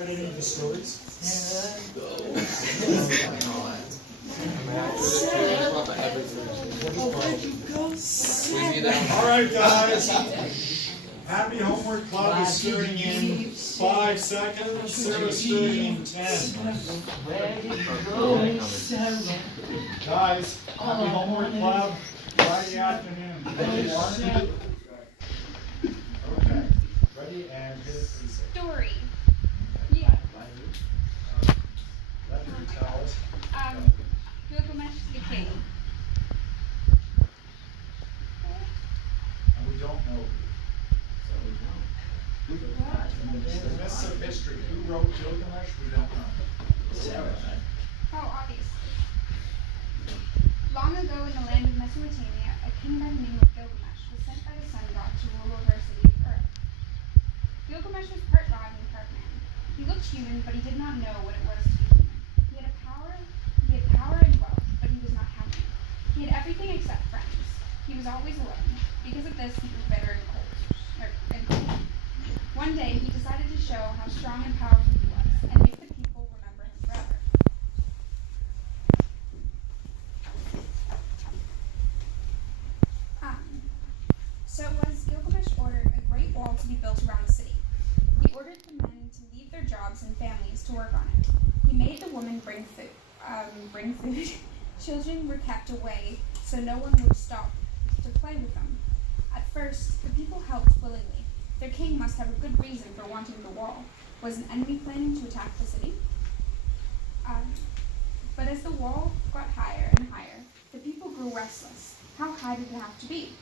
read any of the stories? All right, guys. Happy Homework Club is starting in 5 seconds. Sarah's starting in 10. Guys, Happy Homework Club, Friday afternoon. Okay. Ready and hit it, please. Story. Yeah. Let her tell it. Gilgamesh the king. And we don't know who. The myths of history. Who wrote Gilgamesh? We don't know. Oh, obviously. Long ago in the land of Mesopotamia, a king by the name of Gilgamesh was sent by the sun god to rule over a city of Ur. Gilgamesh was part god and part man. He looked human, but he did not know what it was to be human. He had power and wealth, but he was not happy. He had everything except friends. He was always alone. Because of this, he grew bitter and cold. One day, he decided to show how strong and powerful he was, and make the people remember him forever. So it was Gilgamesh ordered a great wall to be built around the city. He ordered the men to leave their jobs and families to work on it. He made the women bring food. Children were kept away so no one would stop to play with them. At first, the people helped willingly. Their king must have a good reason for wanting the wall. Was an enemy planning to attack the city? But as the wall got higher and higher, the people grew restless. How high did it have to be?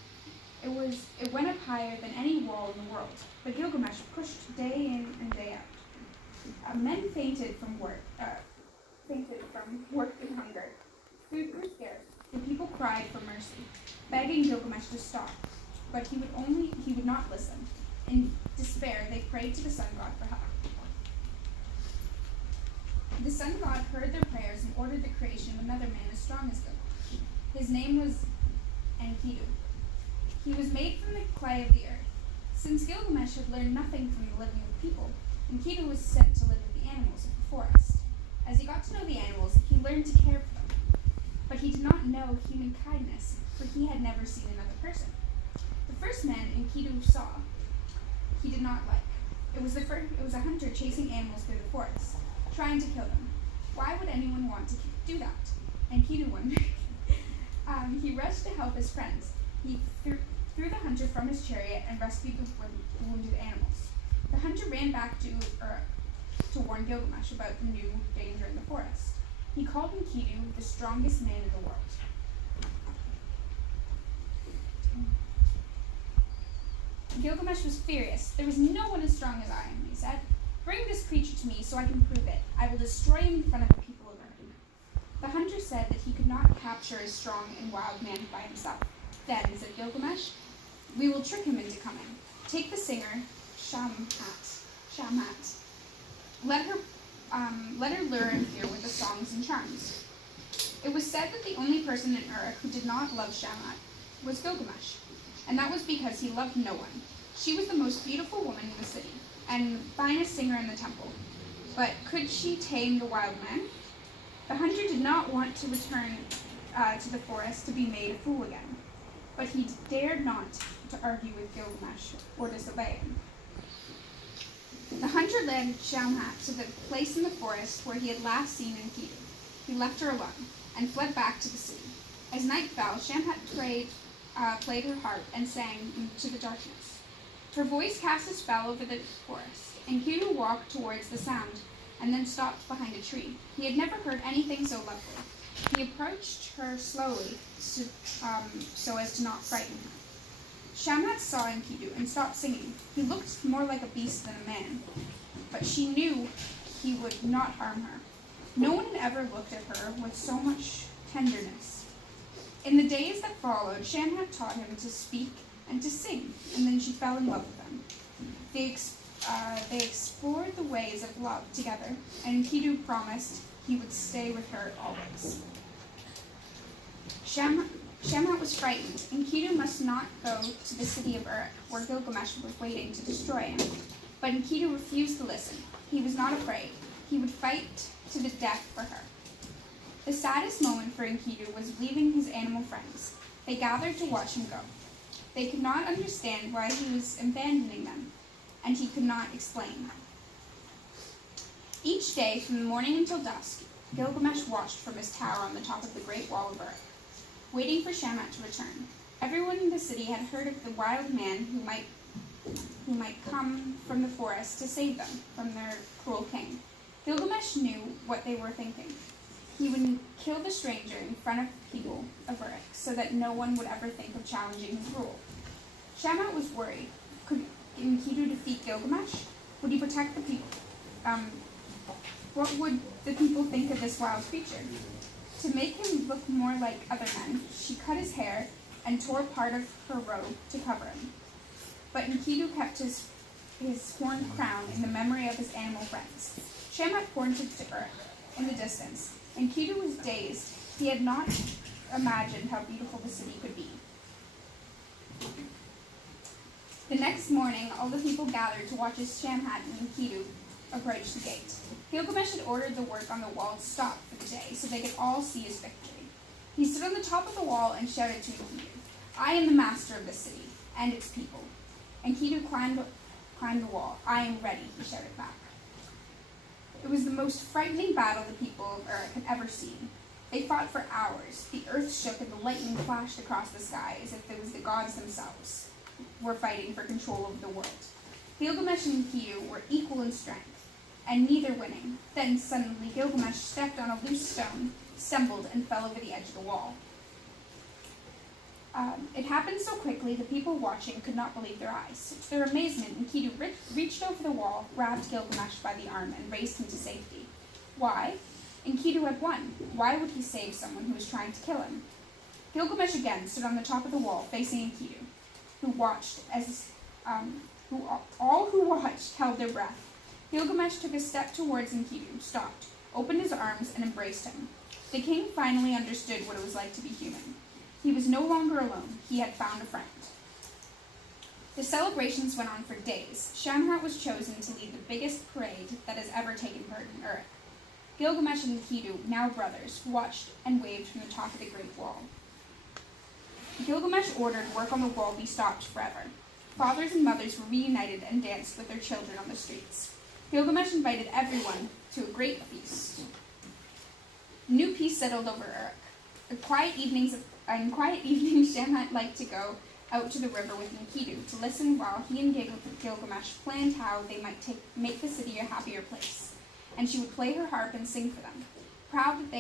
It went up higher than any wall in the world, but Gilgamesh pushed day in and day out. Men fainted from work and hunger. Food grew scarce. The people cried for mercy, begging Gilgamesh to stop, but he would not listen. In despair, they prayed to the sun god for help. The sun god heard their prayers and ordered the creation of another man as strong as Gilgamesh. His name was Enkidu. He was made from the clay of the earth. Since Gilgamesh had learned nothing from the living with people, Enkidu was sent to live with the animals of the forest. As he got to know the animals, he learned to care for them. But he did not know human kindness, for he had never seen another person. The first man Enkidu saw, he did not like. It was a hunter chasing animals through the forest, trying to kill them. Why would anyone want to do that? Enkidu wondered. He rushed to help his friends. He threw the hunter from his chariot and rescued the wounded animals. The hunter ran back to warn Gilgamesh about the new danger in the forest. He called Enkidu the strongest man in the world. Gilgamesh was furious. There was no one as strong as I am, he said. Bring this creature to me so I can prove it. I will destroy him in front of the people of Earth. The hunter said that he could not capture a strong and wild man by himself. Then, said Gilgamesh, we will trick him into coming. Take the singer, Shamhat. Let her lure him here with the songs and charms. It was said that the only person in Uruk who did not love Shamhat was Gilgamesh, and that was because he loved no one. She was the most beautiful woman in the city, and the finest singer in the temple. But could she tame the wild man? The hunter did not want to return to the forest to be made a fool again, but he dared not to argue with Gilgamesh or disobey him. The hunter led Shamhat to the place in the forest where he had last seen Enkidu. He left her alone and fled back to the city. As night fell, Shamhat played her harp and sang into the darkness. Her voice cast a spell over the forest. Enkidu walked towards the sound and then stopped behind a tree. He had never heard anything so lovely. He approached her slowly so as to not frighten her. Shamhat saw Enkidu and stopped singing. He looked more like a beast than a man, but she knew he would not harm her. No one had ever looked at her with so much tenderness. In the days that followed, Shamhat taught him to speak and to sing, and then she fell in love with him. They explored the ways of love together, and Enkidu promised he would stay with her always. Shamhat was frightened. Enkidu must not go to the city of Uruk, where Gilgamesh was waiting to destroy him. But Enkidu refused to listen. he was not afraid. He would fight to the death for her. The saddest moment for Enkidu was leaving his animal friends. They gathered to watch him go. They could not understand why he was abandoning them, and he could not explain. Each day, from the morning until dusk, Gilgamesh watched from his tower on the top of the great wall of Uruk, waiting for Shamat to return. Everyone in the city had heard of the wild man who might come from the forest to save them from their cruel king. Gilgamesh knew what they were thinking. He would kill the stranger in front of the people of Uruk so that no one would ever think of challenging his rule. Shamat was worried. Could Enkidu defeat Gilgamesh? Would he protect the people? What would the people think of this wild creature? To make him look more like other men, she cut his hair and tore part of her robe to cover him. But Enkidu kept his horned crown in the memory of his animal friends. Shamat pointed to Uruk in the distance. Enkidu was dazed. He had not imagined how beautiful the city could be. The next morning, all the people gathered to watch as Shamhat and Enkidu approached the gate. Gilgamesh had ordered the work on the wall to stop for the day so they could all see his victory. He stood on the top of the wall and shouted to Enkidu, "I am the master of this city and its people." Enkidu climbed the wall. "I am ready," he shouted back. It was the most frightening battle the people of Uruk had ever seen. They fought for hours. The earth shook and the lightning flashed across the sky as if it was the gods themselves were fighting for control of the world. Gilgamesh and Enkidu were equal in strength, and neither winning. Then suddenly Gilgamesh stepped on a loose stone, stumbled, and fell over the edge of the wall. It happened so quickly the people watching could not believe their eyes. To their amazement, Enkidu reached over the wall, grabbed Gilgamesh by the arm, and raised him to safety. Why? Enkidu had won. Why would he save someone who was trying to kill him? Gilgamesh again stood on the top of the wall, facing Enkidu, who watched all who watched held their breath. Gilgamesh took a step towards Enkidu, stopped, opened his arms, and embraced him. The king finally understood what it was like to be human. He was no longer alone. He had found a friend. The celebrations went on for days. Shamhat was chosen to lead the biggest parade that has ever taken part in Uruk. Gilgamesh and Enkidu, now brothers, watched and waved from the top of the great wall. Gilgamesh ordered work on the wall be stopped forever. Fathers and mothers were reunited and danced with their children on the streets. Gilgamesh invited everyone to a great feast. New peace settled over Uruk. On quiet evenings, Shamhat liked to go out to the river with Enkidu to listen while he and Gilgamesh planned how they might make the city a happier place. And she would play her harp and sing for them, proud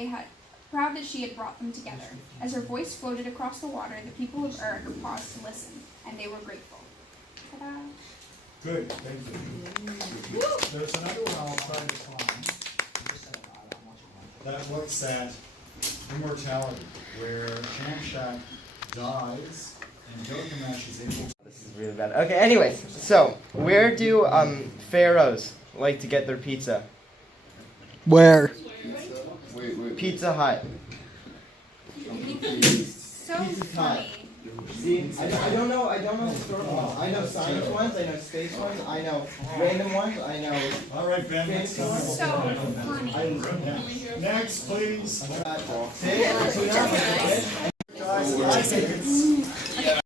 that she had brought them together. As her voice floated across the water, the people of Uruk paused to listen, and they were grateful. Ta-da. Good, thank you. There's another one I'll try to find that looks at immortality, where Shamshat dies and Gilgamesh is able to... This is really bad. Okay, anyways, so where do pharaohs like to get their pizza? Where? Pizza Hut. So funny. See, I don't know historical ones. I know science ones, I know space ones, I know random ones, I know... All right, Ben, next time. So funny. Next, please. Fish, tuna, fish.